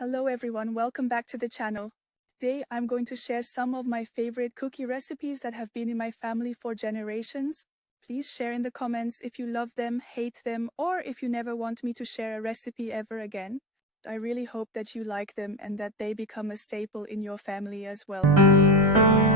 Hello everyone, welcome back to the channel. Today I'm going to share some of my favorite cookie recipes that have been in my family for generations. Please share in the comments if you love them, hate them, or if you never want me to share a recipe ever again. I really hope that you like them and that they become a staple in your family as well.